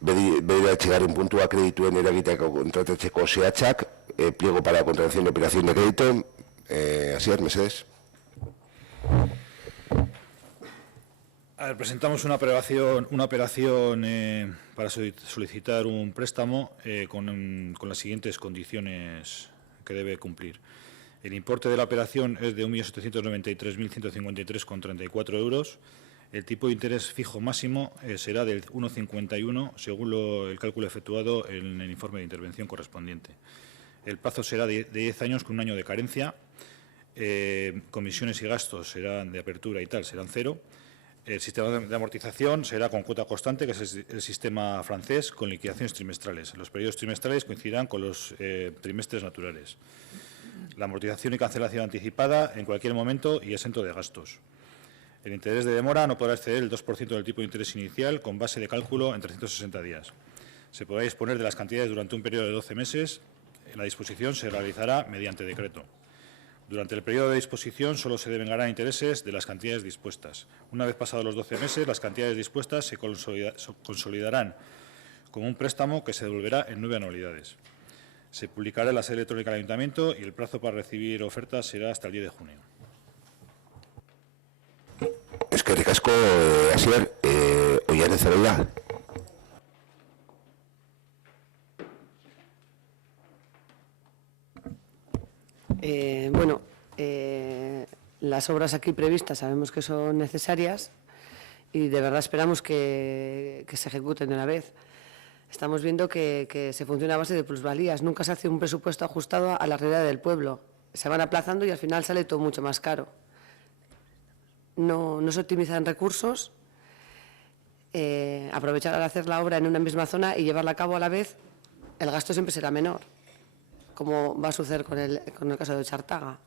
bederatzigarren puntua kredituen eragiteko kontratatzeko zehatzak, pliego para la contratación de operación de crédito. Asier, mesedez. A ver, presentamos una operación para solicitar un préstamo con las siguientes condiciones que debe cumplir. El importe de la operación es de 1.793.153,34 euros. El tipo de interés fijo máximo será del 1,51 según el cálculo efectuado en el informe de intervención correspondiente. El plazo será de 10 años con un año de carencia. Comisiones y gastos serán de apertura y tal, serán cero. El sistema de amortización será con cuota constante, que es el sistema francés, con liquidaciones trimestrales. Los periodos trimestrales coincidirán con los trimestres naturales. La amortización y cancelación anticipada en cualquier momento y exento de gastos. El interés de demora no podrá exceder el 2% del tipo de interés inicial con base de cálculo en 360 días. Se podrá disponer de las cantidades durante un periodo de 12 meses. La disposición se realizará mediante decreto. Durante el periodo de disposición solo se devengarán intereses de las cantidades dispuestas. Una vez pasados los 12 meses, las cantidades dispuestas se consolidarán como un préstamo que se devolverá en 9 anualidades. Se publicará en la sede electrónica del Ayuntamiento y el plazo para recibir ofertas será hasta el 10 de junio. Eskerrik asko, Asier, Oiane Zeroia. Bueno, las obras aquí previstas sabemos que son necesarias y de verdad esperamos que se ejecuten de una vez. Estamos viendo que se funciona a base de plusvalías. Nunca se hace un presupuesto ajustado a la realidad del pueblo. Se van aplazando y al final sale todo mucho más caro. No se optimizan recursos. Aprovechar al hacer la obra en una misma zona y llevarla a cabo a la vez, el gasto siempre será menor, como va a suceder con el caso de Ochartaga,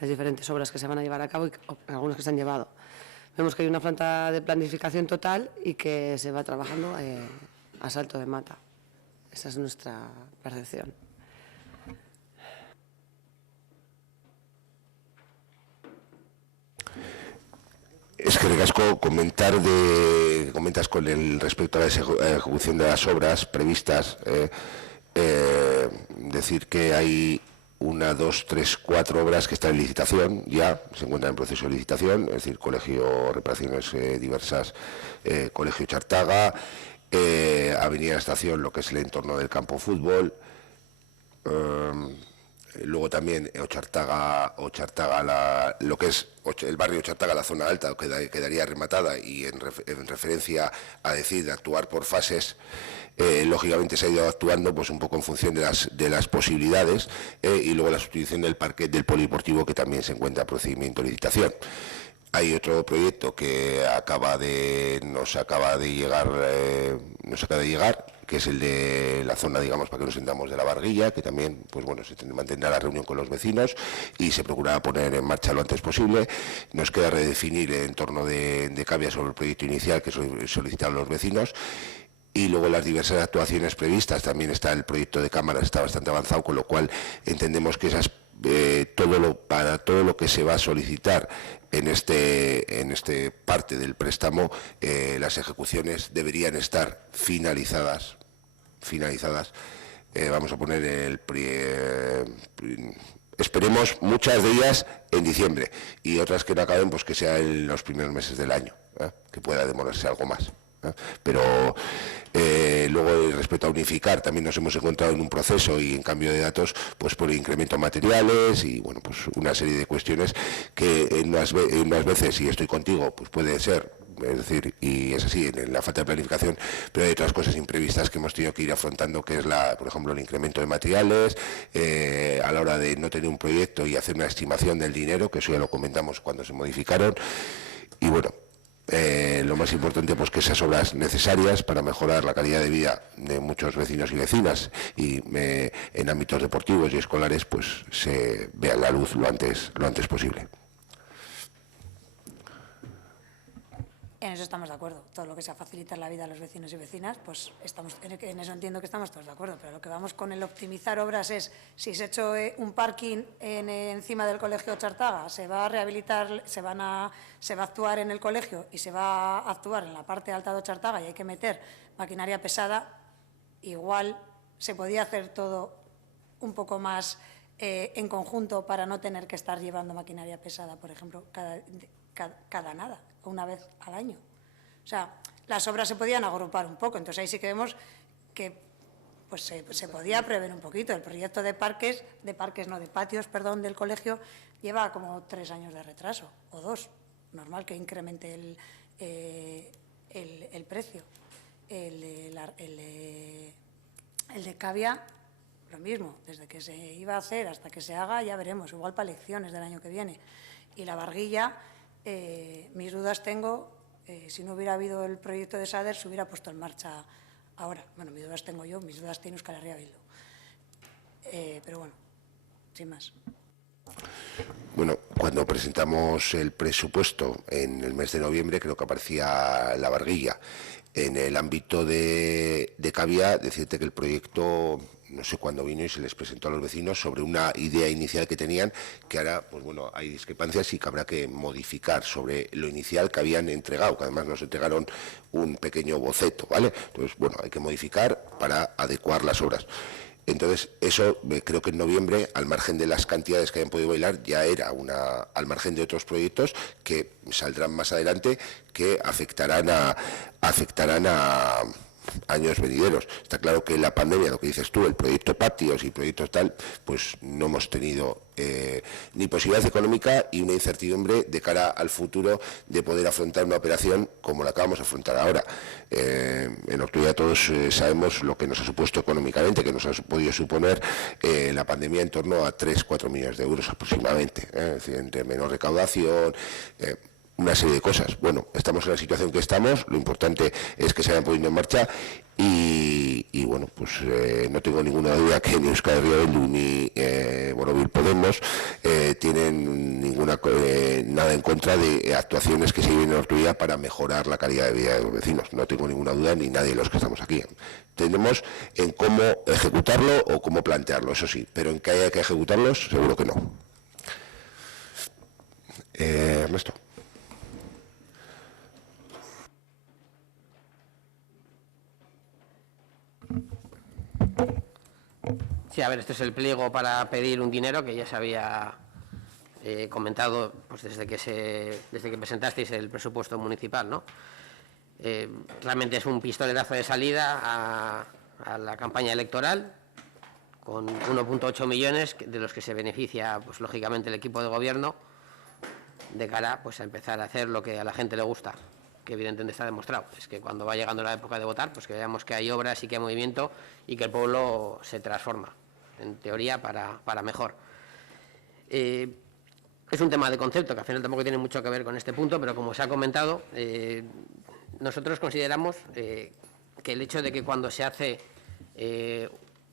las diferentes obras que se van a llevar a cabo y algunas que se han llevado. Vemos que hay una falta de planificación total y que se va trabajando a salto de mata. Esa es nuestra percepción. Eskerrik asko, comentas con el respecto a la ejecución de las obras previstas, decir que hay 1, 2, 3, 4 obras que están en licitación, ya se encuentran en proceso de licitación, es decir, Colegio Reparaciones Diversas, Colegio Ochartaga, Avenida Estación, lo que es el entorno del campo fútbol, luego también Ochartaga lo que es el barrio Ochartaga, la zona alta, quedaría rematada y en referencia a decir de actuar por fases. Lógicamente se ha ido actuando pues un poco en función de las posibilidades y luego la sustitución del parquet del polideportivo, que también se encuentra en procedimiento de licitación. Hay otro proyecto que nos acaba de llegar, que es el de la zona, digamos, para que nos sentamos, de la Barguilla, que también, pues bueno, se mantendrá la reunión con los vecinos y se procurará poner en marcha lo antes posible. Nos queda redefinir el entorno de Cavia sobre el proyecto inicial que solicitaron los vecinos. Y luego las diversas actuaciones previstas, también está el proyecto de cámaras, está bastante avanzado, con lo cual entendemos que para todo lo que se va a solicitar en este parte del préstamo, las ejecuciones deberían estar finalizadas. Vamos a poner esperemos muchas de ellas en diciembre y otras que no acaben, pues que sea en los primeros meses del año, que pueda demorarse algo más. Pero luego, respecto a unificar, también nos hemos encontrado en un proceso y en cambio de datos, pues por incremento de materiales y bueno, pues una serie de cuestiones que en unas veces, y estoy contigo, pues puede ser, es decir, y es así, en la falta de planificación, pero hay otras cosas imprevistas que hemos tenido que ir afrontando, que es por ejemplo, el incremento de materiales, a la hora de no tener un proyecto y hacer una estimación del dinero, que eso ya lo comentamos cuando se modificaron, y bueno, lo más importante, pues que esas obras necesarias para mejorar la calidad de vida de muchos vecinos y vecinas y en ámbitos deportivos y escolares, pues se vean la luz lo antes posible. En eso estamos de acuerdo. Todo lo que sea facilitar la vida a los vecinos y vecinas, pues en eso entiendo que estamos todos de acuerdo. Pero lo que vamos con el optimizar obras es, si se ha hecho un parking encima del colegio Ochartaga, se va a rehabilitar, se va a actuar en el colegio y se va a actuar en la parte alta de Ochartaga y hay que meter maquinaria pesada, igual se podía hacer todo un poco más en conjunto para no tener que estar llevando maquinaria pesada, por ejemplo, cada nada, una vez al año. O sea, las obras se podían agrupar un poco, entonces ahí sí que vemos que pues, se podía prever un poquito. El proyecto de patios, del colegio lleva como 3 años de retraso, o 2, normal que incremente el precio. El de Cavia, lo mismo, desde que se iba a hacer hasta que se haga ya veremos, igual para elecciones del año que viene. Y la Barguilla, mis dudas tengo, si no hubiera habido el proyecto de SADER, se hubiera puesto en marcha ahora. Bueno, mis dudas tengo yo, mis dudas tiene Euskal Herria Bildu. Pero bueno, sin más. Bueno, cuando presentamos el presupuesto en el mes de noviembre, creo que aparecía la Barguilla. En el ámbito de Cavia, decirte que el proyecto, no sé cuándo vino y se les presentó a los vecinos sobre una idea inicial que tenían, que ahora, pues bueno, hay discrepancias y que habrá que modificar sobre lo inicial que habían entregado, que además nos entregaron un pequeño boceto, ¿vale? Entonces, bueno, hay que modificar para adecuar las obras. Entonces, eso creo que en noviembre, al margen de las cantidades que hayan podido bailar, ya era al margen de otros proyectos que saldrán más adelante, que afectarán a años venideros. Está claro que la pandemia, lo que dices tú, el proyecto patios y proyectos tal, pues no hemos tenido ni posibilidad económica y una incertidumbre de cara al futuro de poder afrontar una operación como la que vamos a afrontar ahora. En Ortuella todos sabemos lo que nos ha supuesto económicamente, que nos ha podido suponer la pandemia en torno a 3-4 millones de euros aproximadamente, es decir, entre menor recaudación, una serie de cosas. Bueno, estamos en la situación que estamos, lo importante es que se hayan podido en marcha y bueno, pues no tengo ninguna duda que ni Euskal Herria Bildu ni Bildu Podemos tienen nada en contra de actuaciones que se lleven en Ortuella para mejorar la calidad de vida de los vecinos. No tengo ninguna duda, ni nadie de los que estamos aquí. Tenemos en cómo ejecutarlo o cómo plantearlo, eso sí, pero en que haya que ejecutarlos, seguro que no. Ernesto. Sí, a ver, este es el pliego para pedir un dinero que ya se había comentado pues desde que presentasteis el presupuesto municipal, ¿no? Realmente es un pistoletazo de salida a la campaña electoral con 1,8 millones de los que se beneficia, pues lógicamente, el equipo de gobierno de cara pues a empezar a hacer lo que a la gente le gusta, que evidentemente está demostrado, es que cuando va llegando la época de votar, pues que veamos que hay obras y que hay movimiento y que el pueblo se transforma, en teoría, para mejor. Es un tema de concepto que al final tampoco tiene mucho que ver con este punto, pero como se ha comentado, nosotros consideramos que el hecho de que cuando se hace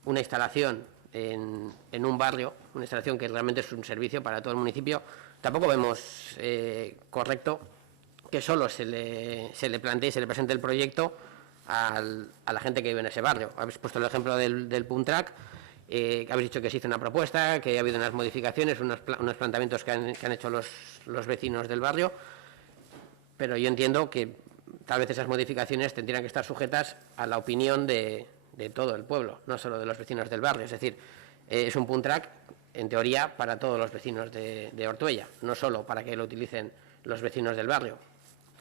una instalación en un barrio, una instalación que realmente es un servicio para todo el municipio, tampoco vemos correcto que solo se le plantee y se le presente el proyecto a la gente que vive en ese barrio. Habéis puesto el ejemplo del Puntrack, habéis dicho que se hizo una propuesta, que ha habido unas modificaciones, unos planteamientos que han hecho los vecinos del barrio, pero yo entiendo que tal vez esas modificaciones tendrían que estar sujetas a la opinión de todo el pueblo, no solo de los vecinos del barrio. Es decir, es un Puntrack, en teoría, para todos los vecinos de Ortuella, no solo para que lo utilicen los vecinos del barrio.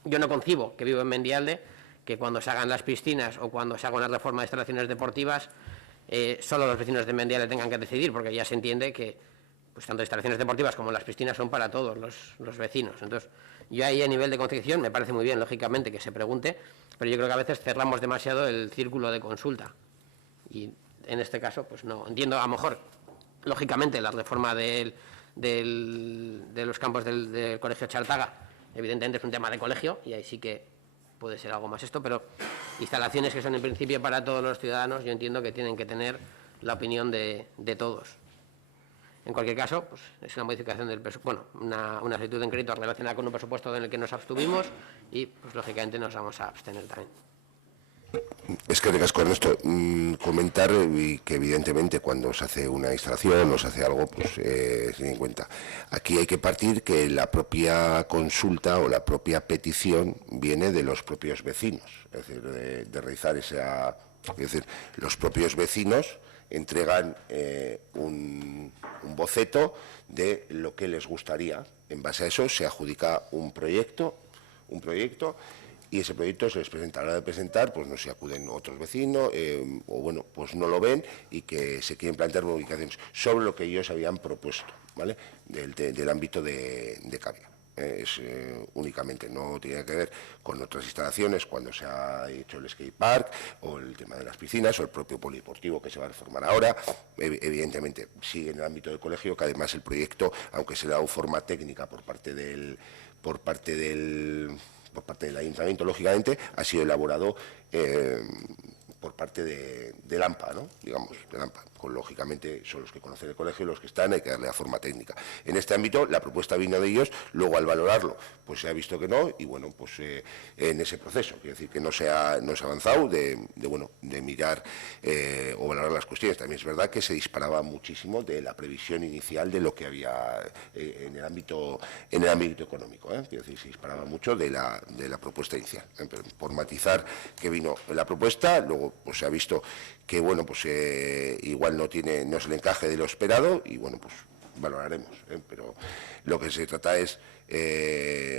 Yo no concibo, que vivo en Mendialde, que cuando se hagan las piscinas o cuando se haga una reforma de instalaciones deportivas, solo los vecinos de Mendialde tengan que decidir, porque ya se entiende que pues tanto instalaciones deportivas como las piscinas son para todos los vecinos. Entonces, yo ahí a nivel de concepción me parece muy bien, lógicamente, que se pregunte, pero yo creo que a veces cerramos demasiado el círculo de consulta. Y en este caso, pues no. Entiendo, a lo mejor, lógicamente, la reforma de los campos del Colegio Ochartaga, evidentemente es un tema de colegio, y ahí sí que puede ser algo más esto, pero instalaciones que son en principio para todos los ciudadanos, yo entiendo que tienen que tener la opinión de todos. En cualquier caso, pues, es una modificación del presupuesto, bueno, una solicitud en crédito relacionada con un presupuesto en el que nos abstuvimos y, pues, lógicamente, nos vamos a abstener también. Es que recasco en esto, comentar que evidentemente cuando se hace una instalación o se hace algo, pues se tiene en cuenta. Aquí hay que partir que la propia consulta o la propia petición viene de los propios vecinos, es decir, de realizar esa... Es decir, los propios vecinos entregan un boceto de lo que les gustaría. En base a eso se adjudica un proyecto, y ese proyecto se les presenta. A la hora de presentar, pues no se acuden otros vecinos, o bueno, pues no lo ven y que se quieren plantear modificaciones sobre lo que ellos habían propuesto, ¿vale? Del ámbito de Cavia. Es únicamente, no tiene que ver con otras instalaciones cuando se ha hecho el skate park o el tema de las piscinas o el propio polideportivo que se va a reformar ahora. Evidentemente sigue en el ámbito del colegio, que además el proyecto, aunque se le ha dado forma técnica por parte del ayuntamiento, lógicamente, ha sido elaborado por parte del AMPA, ¿no? Digamos, del AMPA. Lógicamente son los que conocen el colegio, los que están, hay que darle la forma técnica. En este ámbito la propuesta vino de ellos, luego al valorarlo pues se ha visto que no, y bueno, pues en ese proceso, quiero decir que no se ha avanzado de mirar o valorar las cuestiones. También es verdad que se disparaba muchísimo de la previsión inicial de lo que había en el ámbito económico, quiero decir, se disparaba mucho de la propuesta inicial. Por matizar que vino la propuesta, luego pues se ha visto que bueno, pues igual no es el encaje de lo esperado y bueno, pues valoraremos, pero lo que se trata es,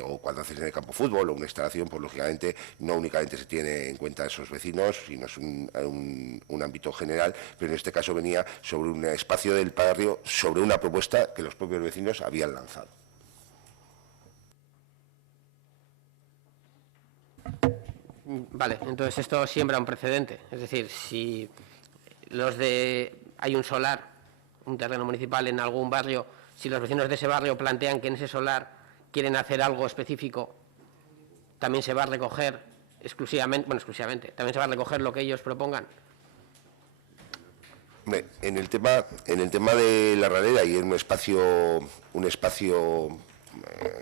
o cuando haces en el campo de fútbol o una instalación, pues lógicamente no únicamente se tiene en cuenta a esos vecinos, sino es un ámbito general, pero en este caso venía sobre un espacio del barrio, sobre una propuesta que los propios vecinos habían lanzado. Vale, entonces esto siembra un precedente. Es decir, si hay un solar, un terreno municipal en algún barrio, si los vecinos de ese barrio plantean que en ese solar quieren hacer algo específico, también se va a recoger exclusivamente, también se va a recoger lo que ellos propongan. En el tema de la Radera, y en un espacio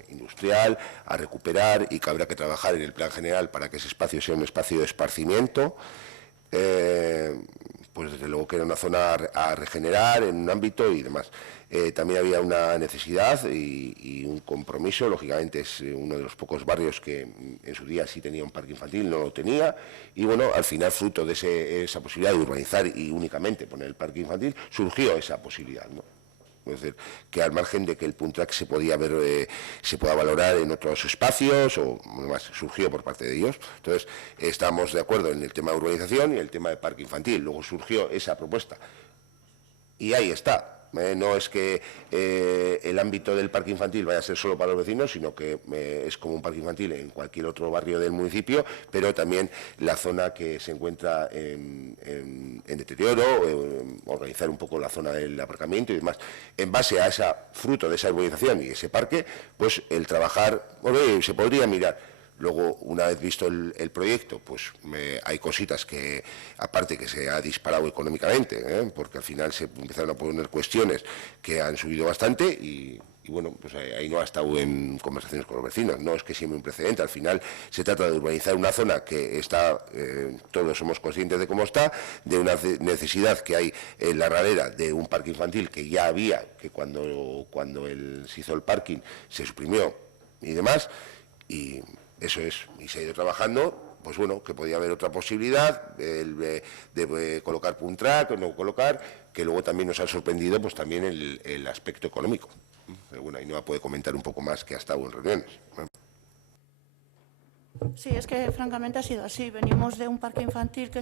industrial a recuperar, y que habrá que trabajar en el plan general para que ese espacio sea un espacio de esparcimiento, pues desde luego que era una zona a regenerar en un ámbito y demás. También había una necesidad y un compromiso, lógicamente es uno de los pocos barrios que en su día sí tenía un parque infantil, no lo tenía, y bueno, al final fruto de esa posibilidad de urbanizar y únicamente poner el parque infantil, surgió esa posibilidad, ¿no? Es decir, que al margen de que el Puntrack se pueda valorar en otros espacios, o más surgió por parte de ellos. Entonces, estamos de acuerdo en el tema de urbanización y el tema de parque infantil. Luego surgió esa propuesta. Y ahí está. No es que el ámbito del parque infantil vaya a ser solo para los vecinos, sino que es como un parque infantil en cualquier otro barrio del municipio, pero también la zona que se encuentra en deterioro, organizar un poco la zona del aparcamiento y demás. En base a ese fruto de esa urbanización y ese parque, pues el trabajar, bueno, se podría mirar. Luego, una vez visto el proyecto, pues hay cositas que, aparte que se ha disparado económicamente, porque al final se empezaron a poner cuestiones que han subido bastante y bueno, pues ahí no ha estado en conversaciones con los vecinos. No es que siempre un precedente, al final se trata de urbanizar una zona que está, todos somos conscientes de cómo está, de una necesidad que hay en la Radera de un parque infantil que ya había, que cuando se hizo el parking se suprimió y demás, y eso es, y se ha ido trabajando, pues bueno, que podía haber otra posibilidad de colocar Puntrack o no colocar, que luego también nos ha sorprendido pues también el aspecto económico. Pero bueno, ahí no puede comentar un poco más, que ha estado en reuniones. Sí, es que francamente ha sido así. Venimos de un parque infantil que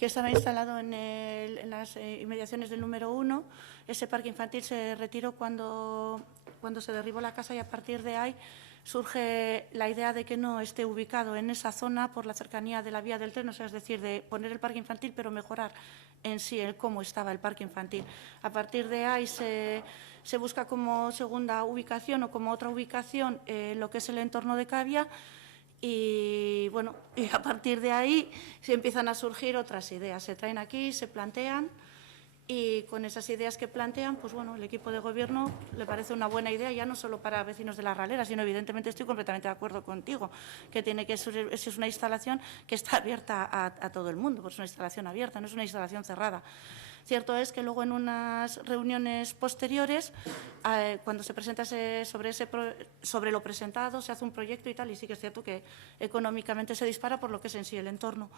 estaba instalado en las inmediaciones del número 1. Ese parque infantil se retiró cuando se derribó la casa y a partir de ahí surge la idea de que no esté ubicado en esa zona por la cercanía de la vía del tren, o sea, es decir, de poner el parque infantil pero mejorar en sí el cómo estaba el parque infantil. A partir de ahí se busca como segunda ubicación o como otra ubicación lo que es el entorno de Cavia y, bueno, y a partir de ahí se empiezan a surgir otras ideas. Se traen aquí, se plantean Y con esas ideas que plantean, pues bueno, el equipo de gobierno le parece una buena idea, ya no solo para vecinos de La Ralera, sino evidentemente estoy completamente de acuerdo contigo, que tiene que ser, es una instalación que está abierta a todo el mundo, pues es una instalación abierta, no es una instalación cerrada. Cierto es que luego en unas reuniones posteriores, cuando se presenta sobre lo presentado, se hace un proyecto y tal, y sí que es cierto que económicamente se dispara por lo que es en sí el entorno.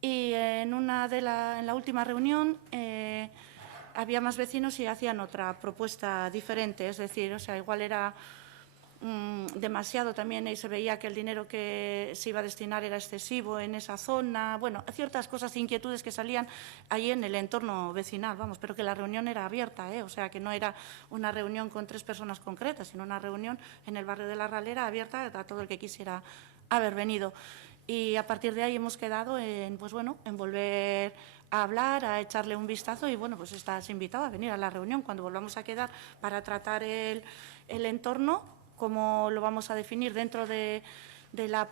Y en la última reunión había más vecinos y hacían otra propuesta diferente, es decir, o sea, igual era demasiado también y se veía que el dinero que se iba a destinar era excesivo en esa zona, bueno, ciertas cosas, inquietudes que salían allí en el entorno vecinal, vamos, pero que la reunión era abierta, o sea, que no era una reunión con 3 personas concretas, sino una reunión en el barrio de La Ralera abierta a todo el que quisiera haber venido. Y a partir de ahí hemos quedado en, pues bueno, en volver a hablar, a echarle un vistazo y, bueno, pues estás invitado a venir a la reunión cuando volvamos a quedar para tratar el entorno, cómo lo vamos a definir dentro de la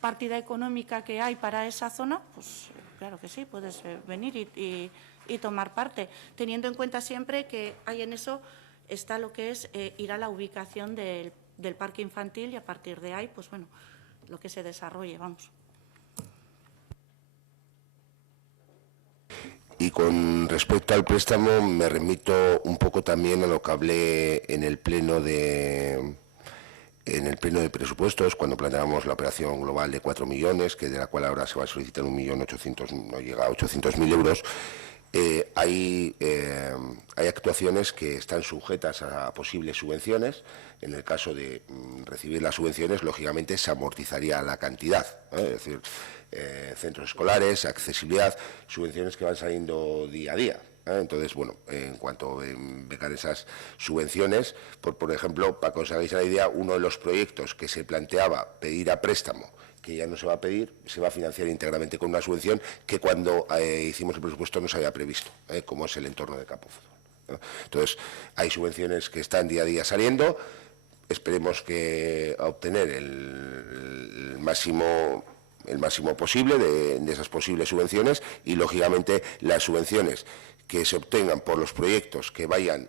partida económica que hay para esa zona, pues claro que sí, puedes venir y tomar parte, teniendo en cuenta siempre que hay en eso está lo que es ir a la ubicación del parque infantil y a partir de ahí, pues bueno, lo que se desarrolle, vamos. Y con respecto al préstamo, me remito un poco también a lo que hablé en el pleno de presupuestos, cuando planteábamos la operación global de 4 millones, que de la cual ahora se va a solicitar 1.800.000, no llega a 800.000 euros. Hay actuaciones que están sujetas a posibles subvenciones. En el caso de recibir las subvenciones, lógicamente se amortizaría la cantidad, es decir, centros escolares, accesibilidad, subvenciones que van saliendo día a día. Entonces, bueno, en cuanto a becar esas subvenciones, por ejemplo, para que os hagáis la idea, uno de los proyectos que se planteaba pedir a préstamo, que ya no se va a pedir, se va a financiar íntegramente con una subvención que cuando hicimos el presupuesto no se había previsto, como es el entorno de campo de fútbol. Entonces, hay subvenciones que están día a día saliendo, esperemos que a obtener el máximo posible de esas posibles subvenciones y, lógicamente, las subvenciones que se obtengan por los proyectos que vayan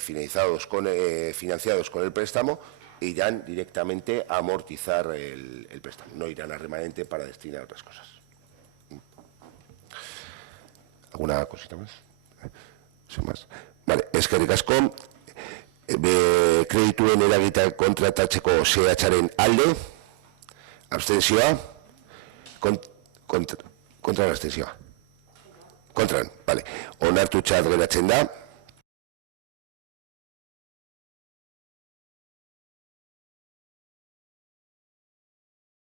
financiados con el préstamo irán directamente a amortizar el préstamo, no irán a remanente para destinar a otras cosas. ¿Alguna cosita más? Sin más. Vale, eskerrik asko. Kredituen eragita kontratatzeko zehatzaren alde, abstentzioa, kontra abstentzioa. Kontran, vale. Onartutzat geratzen da.